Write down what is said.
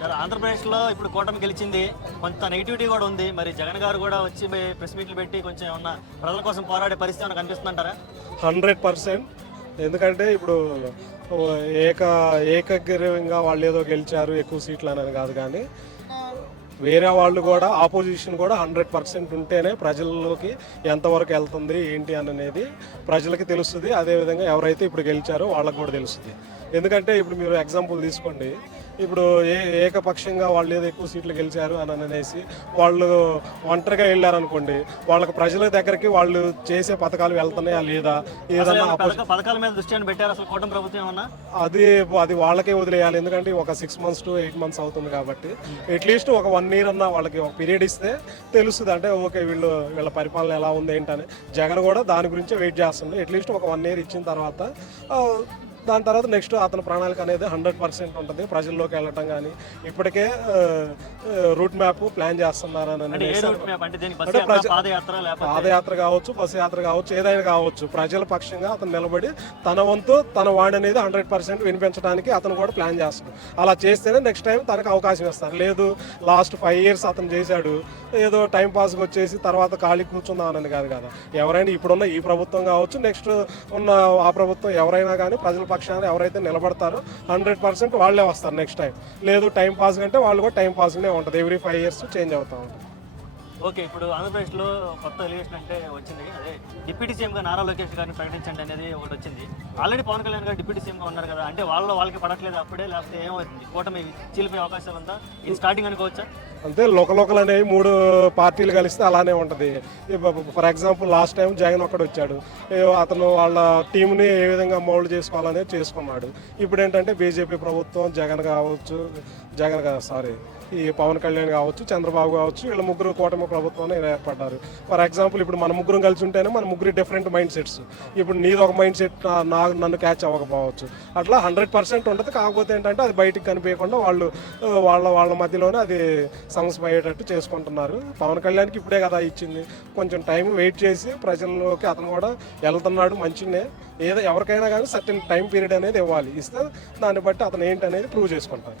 Sir ఆంధ్రప్రదేశ్లో ఇప్పుడు కూటమి గెలిచింది, కొంత నెగిటివిటీ కూడా ఉంది. మరి జగన్ గారు కూడా వచ్చి ప్రెస్ మీట్లు పెట్టి కొంచెం ఏమన్నా ప్రజల కోసం పోరాడే పరిస్థితి ఏమైనా కనిపిస్తుందంటారా? 100%. ఎందుకంటే ఇప్పుడు ఏకగ్రీవంగా వాళ్ళు ఏదో గెలిచారు ఎక్కువ సీట్లు అనేది కాదు, కానీ వేరే వాళ్ళు కూడా ఆపోజిషన్ కూడా 100% ఉంటేనే ప్రజల్లోకి ఎంతవరకు వెళ్తుంది ఏంటి అనేది ప్రజలకి తెలుస్తుంది. అదేవిధంగా ఎవరైతే ఇప్పుడు గెలిచారో వాళ్ళకి కూడా తెలుస్తుంది. ఎందుకంటే ఇప్పుడు మీరు ఎగ్జాంపుల్ తీసుకోండి, ఇప్పుడు ఏకపక్షంగా వాళ్ళు ఏదో ఎక్కువ సీట్లు గెలిచారు అని అనేసి వాళ్ళు ఒంటరిగా వెళ్ళారనుకోండి, వాళ్ళకి ప్రజల దగ్గరికి వాళ్ళు చేసే పథకాలు వెళ్తున్నాయా లేదా, ఏదన్నా పథకాల మీద దృష్టి పెట్టారు అసలు కూటమి ప్రభుత్వం ఏమన్నా? అది వాళ్ళకే వదిలేయాలి. ఎందుకంటే ఒక 6 months to 8 months అవుతుంది కాబట్టి అట్లీస్ట్ ఒక 1 year అన్న వాళ్ళకి ఒక పీరియడ్ ఇస్తే తెలుస్తుంది. అంటే ఓకే వీళ్ళ పరిపాలన ఎలా ఉంది ఏంటని జగన్ కూడా దాని గురించి వెయిట్ చేస్తుంది. అట్లీస్ట్ ఒక 1 year ఇచ్చిన తర్వాత దాని తర్వాత నెక్స్ట్ అతని ప్రణాళిక అనేది 100% ఉంటుంది. ప్రజల్లోకి వెళ్ళటం కానీ ఇప్పటికే రూట్ మ్యాప్ ప్లాన్ చేస్తున్నారని, పాదయాత్ర కావచ్చు, బస్సు యాత్ర కావచ్చు, ఏదైనా కావచ్చు, ప్రజల పక్షంగా అతను నిలబడి తన వంతు తన వార్డు అనేది 100% వినిపించడానికి అతను కూడా ప్లాన్ చేస్తాడు. అలా చేస్తేనే నెక్స్ట్ టైం తనకు అవకాశం ఇస్తారు. లేదు లాస్ట్ 5 years అతను చేశాడు ఏదో టైం పాస్కి వచ్చేసి తర్వాత ఖాళీ కూర్చుందామని కాదు కదా. ఎవరైనా ఇప్పుడున్న ఈ ప్రభుత్వం కావచ్చు, నెక్స్ట్ ఉన్న ఆ ప్రభుత్వం ఎవరైనా కానీ ప్రజల పక్షాన ఎవరైతే నిలబడతారో 100% వాళ్ళే వస్తారు నెక్స్ట్ టైం. లేదు టైం పాస్ అంటే వాళ్ళు కూడా టైం పాస్గానే ఉంటుంది. ఎవ్రీ 5 years చేంజ్ అవుతూ ఉంటుంది. ఓకే, ఇప్పుడు ఆంధ్రప్రదేశ్లో కొత్త ఎలివేషన్ అంటే వచ్చింది, అదే డిప్యూటీ సీఎంగా నారా లోకేష్ గారిని ప్రకటించండి అనేది ఒకటి వచ్చింది. ఆల్రెడీ పవన్ కళ్యాణ్ గారు డిప్యూటీ సీఎంగా ఉన్నారు కదా, అంటే వాళ్ళకి పడట్లేదు అప్పుడే, లేకపోతే ఏమవుతుంది? కూటమి చీలిపోయే అవకాశాలు ఉందా? ఇది స్టార్టింగ్ అనుకోవచ్చా? అంతే, లోకల్ అనేవి 3 parties కలిస్తే అలానే ఉంటుంది. For example last time Jagan ఒక్కడు వచ్చాడు, అతను వాళ్ళ టీంని ఏ విధంగా మౌల్డ్ చేసుకోవాలనేది చేసుకున్నాడు. ఇప్పుడు ఏంటంటే బీజేపీ ప్రభుత్వం ఈ పవన్ కళ్యాణ్ కావచ్చు, చంద్రబాబు కావచ్చు, వీళ్ళ ముగ్గురు కూటమి ప్రభుత్వంలో ఏర్పడ్డారు. ఫర్ ఎగ్జాంపుల్ ఇప్పుడు మన ముగ్గురు కలిసి ఉంటేనే మన ముగ్గురు డిఫరెంట్ మైండ్ సెట్స్. ఇప్పుడు నీది ఒక మైండ్ సెట్ నన్ను క్యాచ్ అవ్వకపోవచ్చు. అట్లా 100% ఉంటుంది. కాకపోతే ఏంటంటే అది బయటికి కనిపించకుండా వాళ్ళు వాళ్ళ మధ్యలోనే అది సమస్య అయ్యేటట్టు చేసుకుంటున్నారు. పవన్ కళ్యాణ్కి ఇప్పుడే కదా ఇచ్చింది, కొంచెం టైం వెయిట్ చేసి ప్రజల్లోకి అతను కూడా వెళ్తున్నాడు. మంచిగానే ఎవరికైనా కానీ సర్టెన్ టైం పీరియడ్ అనేది ఇవ్వాలి. ఇస్తే దాన్ని బట్టి అతను ఏంటి అనేది ప్రూవ్ చేసుకుంటారు.